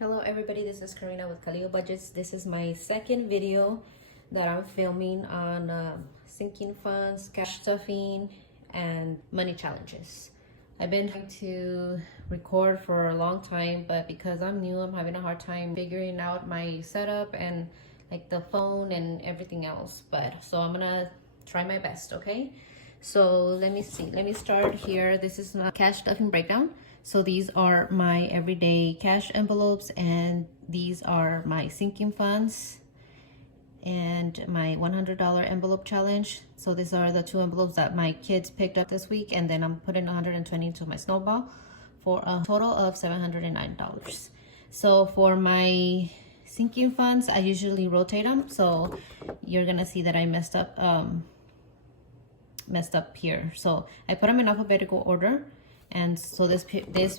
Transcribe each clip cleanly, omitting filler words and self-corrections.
Hello everybody, this is Karina with Kaleo Budgets. This is my second video that I'm filming on sinking funds, cash stuffing, and money challenges. I've been trying to record for a long time, but because I'm new, I'm having a hard time figuring out my setup and like the phone and everything else. So I'm gonna try my best, okay? So let me see. Let me start here. This is my cash stuffing breakdown. So these are my everyday cash envelopes, and these are my sinking funds and my $100 envelope challenge. So these are the two envelopes that my kids picked up this week, and then I'm putting 120 into my snowball for a total of $709. So for my sinking funds, I usually rotate them. So you're gonna see that I messed up here. So I put them in alphabetical order. And so this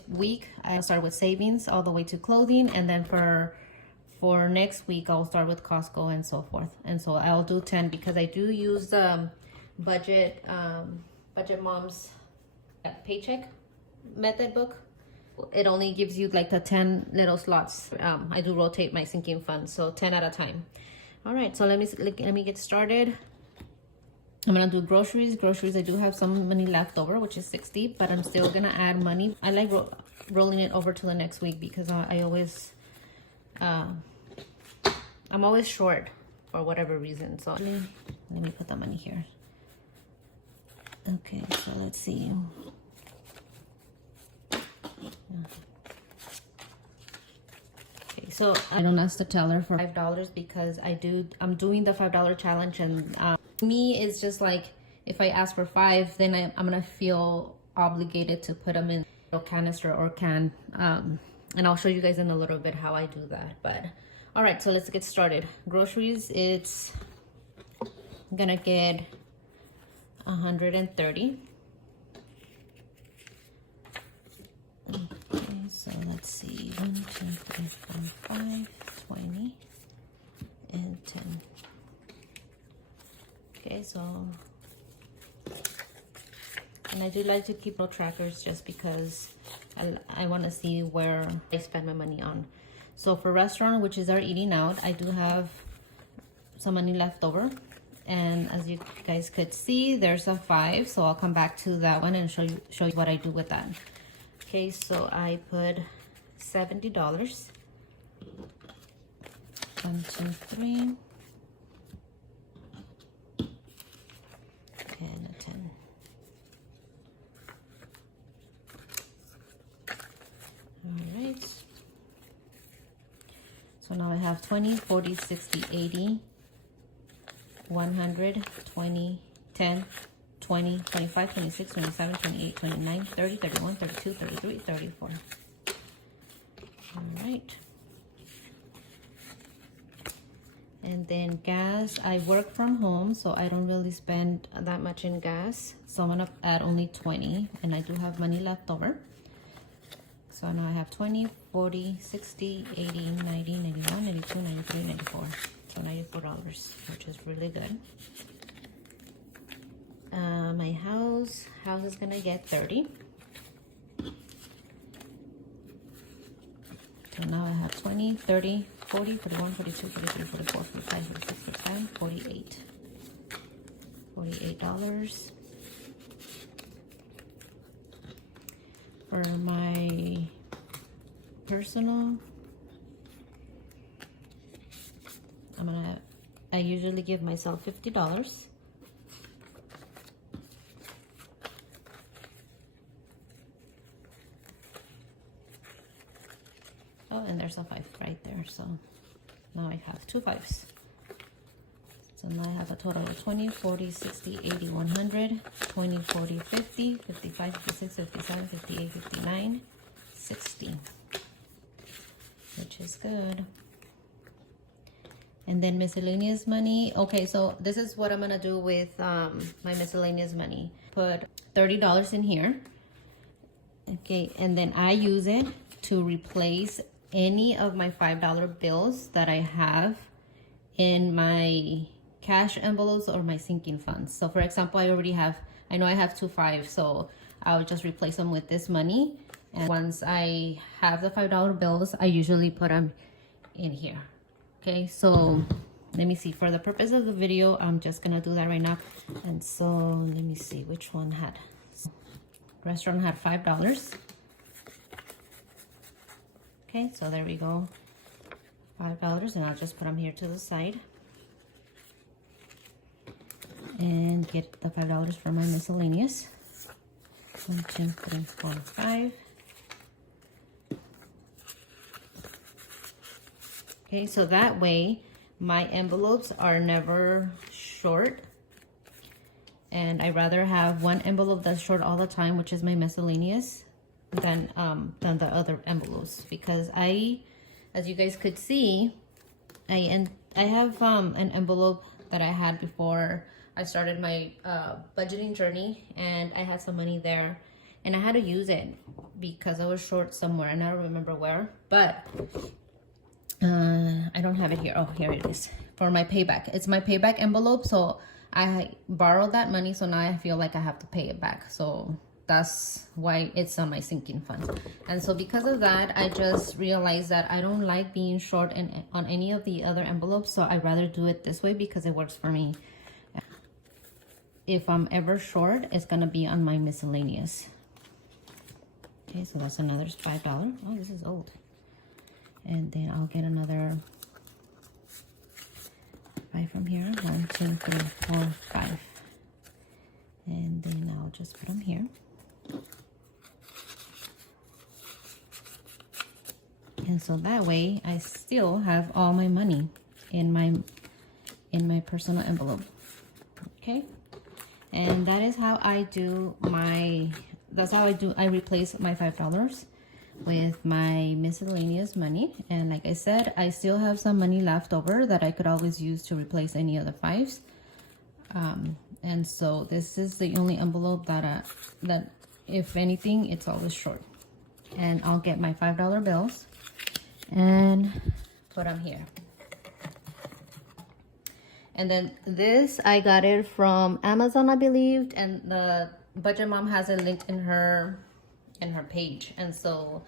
week I start with savings all the way to clothing, and then for next week I'll start with Costco and so forth. And so I'll do 10 because I do use budget mom's paycheck method book. It only gives you like the 10 little slots. I do rotate my sinking funds, so 10 at a time. All right, so let me get started. I'm gonna do groceries. I do have some money left over, which is 60, but I'm still gonna add money. I like rolling it over to the next week because I always, I'm always short for whatever reason. So let me put the money here. Okay, so let's see. Okay, so I don't ask the teller for $5 because I'm doing the $5 challenge, and me it's just like if I ask for 5, then I'm gonna feel obligated to put them in a canister or can, and I'll show you guys in a little bit how I do that. But all right, so let's get started. Groceries, it's gonna get 130. Okay, so let's see, 1, 2, 3, 4, 5, 20, and 10. Okay, so, and I do like to keep little trackers just because I want to see where I spend my money on. So for restaurant, which is our eating out, I do have some money left over, and as you guys could see, there's a 5, so I'll come back to that one and show you what I do with that. Okay, so I put $70. 1, 2, 3. And a 10. All right. So now I have 20, 40, 60, 80, 100, 20, 10, 20, 25, 26, 27, 28, 29, 30, 31, 32, 33, 34. All right. And then gas, I work from home, so I don't really spend that much in gas. So I'm gonna add only 20, and I do have money left over. So now I have 20, 40, 60, 80, 90, 91, 92, 93, 94. So $94, which is really good. My house is gonna get 30. So now I have 20, 30, 40, 41, 42, 43, 44, 45, 46, 47, 48. $48. For my personal, I usually give myself $50. Oh, and there's a 5 right there, so now I have 2 5s. So now I have a total of 20, 40, 60, 80, 100, 20, 40, 50, 55, 56, 57, 58, 59, 60, which is good. And then miscellaneous money. Okay, so this is what I'm gonna do with my miscellaneous money. Put $30 in here. Okay, and then I use it to replace any of my $5 bills that I have in my cash envelopes or my sinking funds. So for example, I know I have 2 5s, so I would just replace them with this money. And once I have the $5 bills, I usually put them in here. Okay, so let me see. For the purpose of the video, I'm just gonna do that right now. And so let me see which one had. Restaurant had $5. Okay, so there we go. $5, and I'll just put them here to the side. And get the $5 for my miscellaneous. 1, 2, 3, 4, 5. Okay, so that way my envelopes are never short. And I rather have one envelope that's short all the time, which is my miscellaneous, than the other envelopes, because as you guys could see, I have an envelope that I had before I started my budgeting journey, and I had some money there, and I had to use it because I was short somewhere, and I don't remember where, but I don't have it here. Oh, here it is, for my payback. It's my payback envelope, so I borrowed that money, so now I feel like I have to pay it back. So that's why it's on my sinking funds. And so because of that, I just realized that I don't like being short on any of the other envelopes, so I'd rather do it this way because it works for me. If I'm ever short, it's gonna be on my miscellaneous. Okay, so that's another $5. Oh, this is old. And then I'll get another 5 from here. 1, 2, 3, 4, 5. And then I'll just put them here. And so that way I still have all my money in my personal envelope. Okay? And that is how I do I replace my $5 with my miscellaneous money. And like I said, I still have some money left over that I could always use to replace any other 5s. And so this is the only envelope that if anything, it's always short. And I'll get my $5 bills and put them here. And then this, I got it from Amazon, I believe, and the Budget Mom has it linked in her page. And so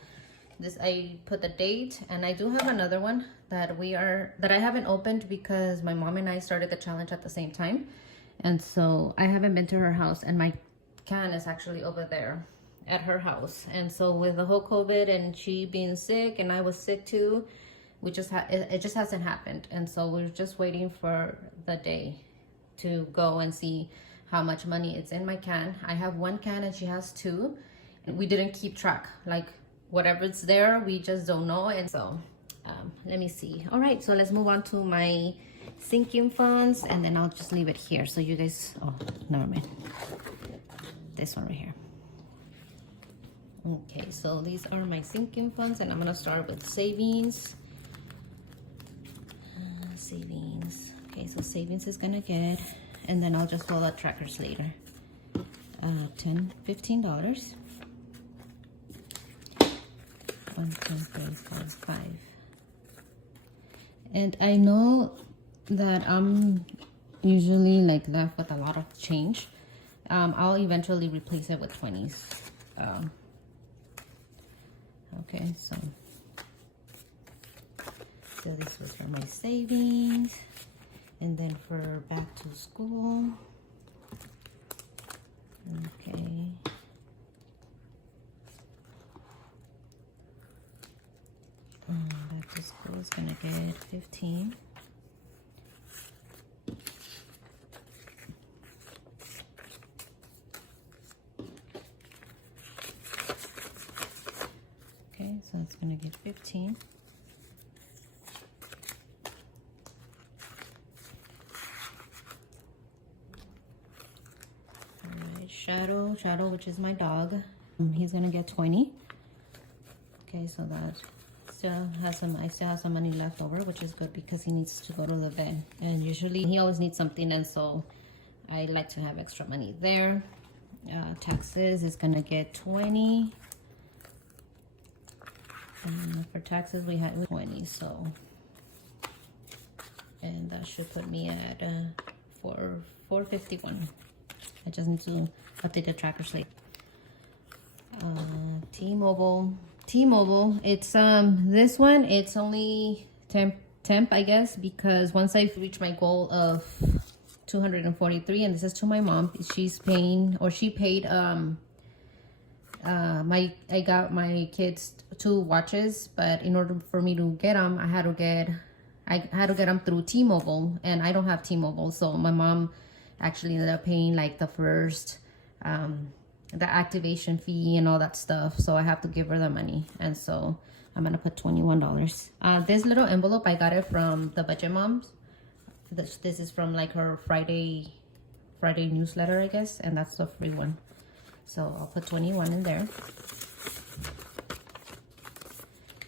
this, I put the date, and I do have another one that I haven't opened because my mom and I started the challenge at the same time. And so I haven't been to her house, and my can is actually over there at her house. And so with the whole COVID and she being sick and I was sick too, it just hasn't happened. And so we're just waiting for the day to go and see how much money it's in my can. I have 1 can and she has 2. And we didn't keep track. Like whatever's there, we just don't know. And so let me see. All right, so let's move on to my sinking funds, and then I'll just leave it here so you guys, oh, never mind. This one right here. Okay, so these are my sinking funds, and I'm gonna start with savings. Savings. Okay, so savings is gonna get, and then I'll just fill out trackers later. $10, $15. 1, 2, 3, 4, 5. And I know that I'm usually like left with a lot of change. I'll eventually replace it with 20s. Okay, so this was for my savings, and then for back to school. Okay. Back to school is gonna get 15. Okay, so it's gonna get 15. Shadow, which is my dog, he's gonna get 20. Okay, so that I still have some money left over, which is good because he needs to go to the vet, and usually he always needs something, and so I like to have extra money there. Taxes is gonna get 20. And for taxes we had 20, so, and that should put me at 451. I just need to update the trackers later. T-Mobile. It's this one, it's only temp I guess, because once I reach my goal of 243, and this is to my mom, she's paying, or she paid I got my kids 2 watches, but in order for me to get them, I had to get them through T-Mobile, and I don't have T-Mobile, so my mom actually ended up paying like the first the activation fee and all that stuff, so I have to give her the money, and so I'm gonna put $21. This little envelope, I got it from the Budget Moms. This is from like her Friday newsletter, I guess, and that's the free one. So I'll put 21 in there.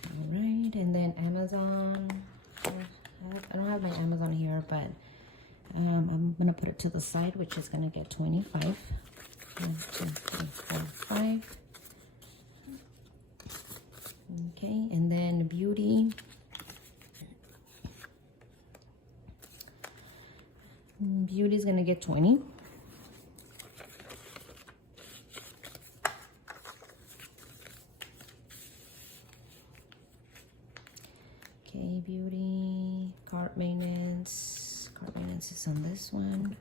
All right, and then Amazon. I don't have my Amazon here, but I'm gonna put it to the side, which is gonna get 25. 1, 2, 3, 4, 5. Okay, and then beauty. Beauty is gonna get 20. Okay, beauty, cart maintenance. Cart maintenance is on this one.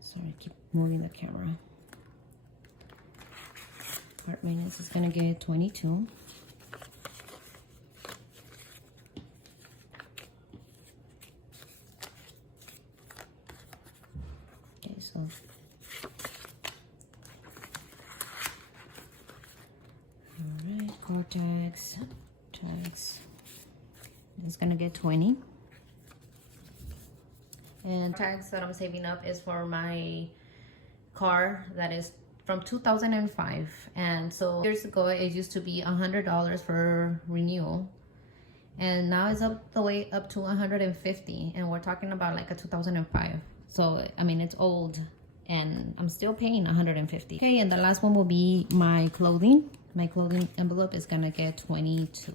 Sorry, I keep moving the camera. Cart maintenance is gonna get 22. Okay, so all right, car tags. It's gonna get 20. And tags that I'm saving up is for my car that is from 2005, and so years ago it used to be $100 for renewal, and now it's up the way up to 150, and we're talking about like a 2005. So I mean, it's old, and I'm still paying 150. Okay, and the last one will be my clothing. My clothing envelope is gonna get 22.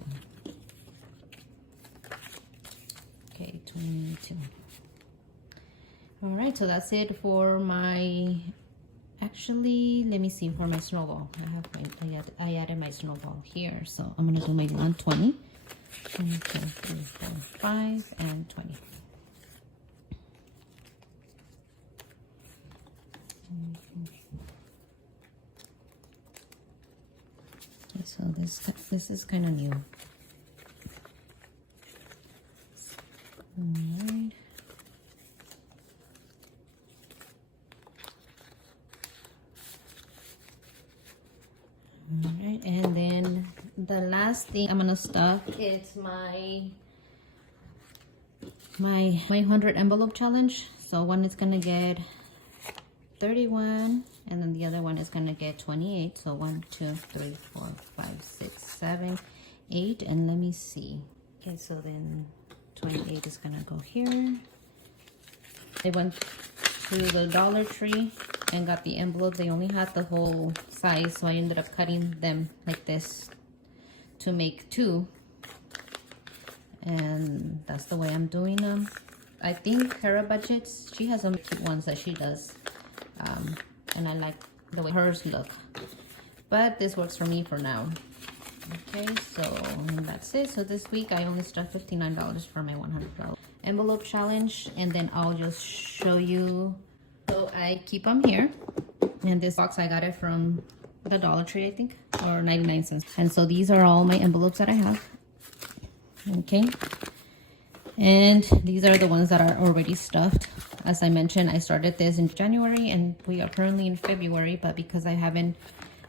Okay, 22. All right, so that's it for my, actually, let me see, for my snowball. I added my snowball here, so I'm gonna do my 120. 1, 2, 3, 4, 5, and 20. So this is kind of new. All right. All right, and then the last thing I'm gonna stuff is my 100 envelope challenge. So one is gonna get 31, and then the other one is gonna get 28. So 1, 2, 3, 4, 5, 6, 7, 8, and let me see. Okay, so then 28 is gonna go here. I went to the Dollar Tree and got the envelope. They only had the whole size, so I ended up cutting them like this to make 2, and that's the way I'm doing them. I think Kara Budgets, she has some cute ones that she does, and I like the way hers look, but this works for me for now. Okay, so that's it. So this week I only stuffed $59 for my $100 envelope challenge, and then I'll just show you. So I keep them here, and this box I got it from the Dollar Tree, I think, or 99 cents. And so these are all my envelopes that I have. Okay, and these are the ones that are already stuffed. As I mentioned, I started this in January, and we are currently in February, but because I haven't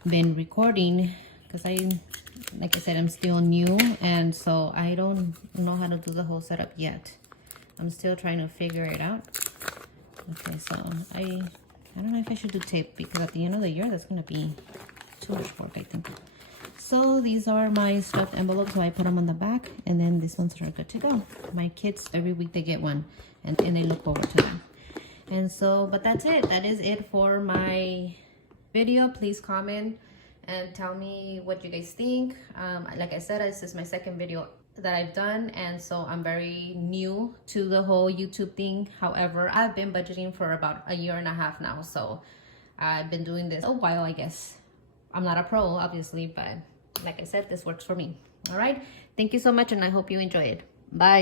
been recording, because like I said, I'm still new, and so I don't know how to do the whole setup yet. I'm still trying to figure it out. Okay, so I don't know if I should do tape, because at the end of the year that's gonna be too much work, I think. So these are my stuffed envelopes, so I put them on the back, and then these ones are good to go. My kids, every week they get one, and they look forward to them. And so, but that's it. That is it for my video. Please comment and tell me what you guys think. Like I said, this is my second video that I've done, and so I'm very new to the whole YouTube thing. However, I've been budgeting for about 1.5 years now, so I've been doing this a while, I guess. I'm not a pro, obviously, but like I said, this works for me. All right. Thank you so much, and I hope you enjoy it. Bye.